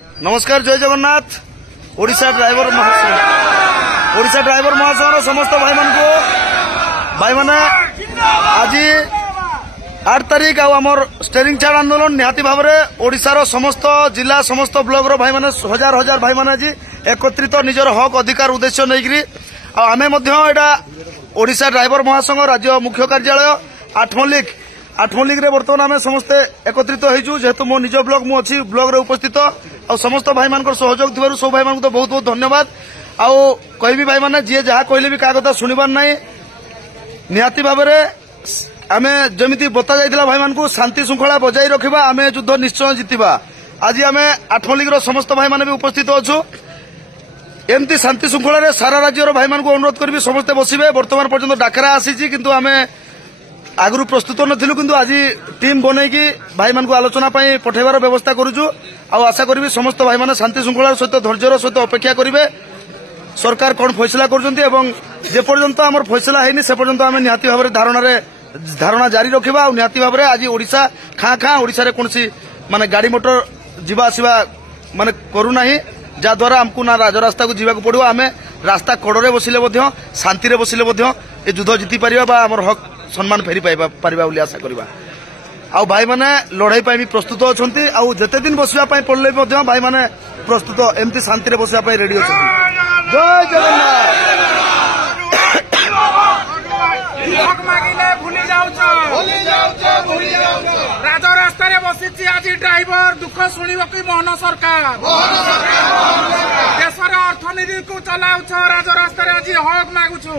नमस्कार जय जगन्नाथ। ओडिशा ड्राइवर महासंघ समस्त भाई मान माने आज 8 तारीख आमर स्टेरिंग चार्ट आंदोलन निहाती भाव में ओडिशार समस्त जिला समस्त ब्लॉक भाई माने हजार हजार भाई माने आज एकत्रित निजर हक अधिकार उद्देश्य नहीं आम ओडिशा ड्राइवर महासंघ राज्य मुख्य कार्यालय आठमल्लिक रे बर्तमान आम समस्ते एकत्रित होइछु जेहेतु मो निज ब्लॉक मु अछि ब्लॉक रे उपस्थित आ समस्त भाई मान सहयोग थिबारु सब भाई मान तो बहुत बहुत धन्यवाद। आउ कहबी भाई माने जे जहा कहले भी का कथा सुनिबार नाही निहाती भाव में आमे जमिति बता जाइतिला भाई मान को शांति श्रृंखला बजाई रखिबा आमे युद्ध निश्चय जितिबा। आज आमे आठमल्लिक रो समस्त भाई माने भी उपस्थित अछु एमती शांति श्रृंखला रे सारा राज्यर भाई मान को अनुरोध करबी समस्ते बसिबे। वर्तमान पर्यंत डाकरा आसीची किंतु आमे आगु प्रस्तुत नथिलु किंतु आज टीम बनैकी भाई मान को आलोचना पई पठेबार व्यवस्था करूछु आ आशा करबी समस्त भाई माने शांति श्रृंखला सहित धैर्यर सहित अपेक्षा करिवे सरकार कौन फैसला करुछंती एवं जे पर्यंत हमर फैसला हैनी से पर्यंत आमे निहाती भाव रे धारणा जारी रखिबा आ निहाती भाव आज ओडिशा खाँ ओडिशा रे कोनसी माने गाड़ी मोटर जीवा आसीबा माने करू नाही जा द्वारा हमकु ना राजरास्ता को जीवा को पड़िबो आमे रास्ता कड़रे बसिले मध्य शांति रे बसिले मध्य ए युद्ध जीति परिबा बा हमर हक सम्मान फेरी पारिबा बोली आशा करिबा। आ भाई माने लड़ाई पाई भी प्रस्तुत अछंती आ जते दिन बसिबा पाई पड़ले मध्य भाई माने प्रस्तुत एमती शांति रे बसिबा पाई रेडी अछंती। जय जगन्नाथ। हक मागिले भूली जाउछो राजा रास्ता रे बसिछि आज ड्राइवर दुख सुनिबो कि मोहन सरकार देशर अर्थनीति को चलाउछ राजा रास्ता रे आज हक मागुछु।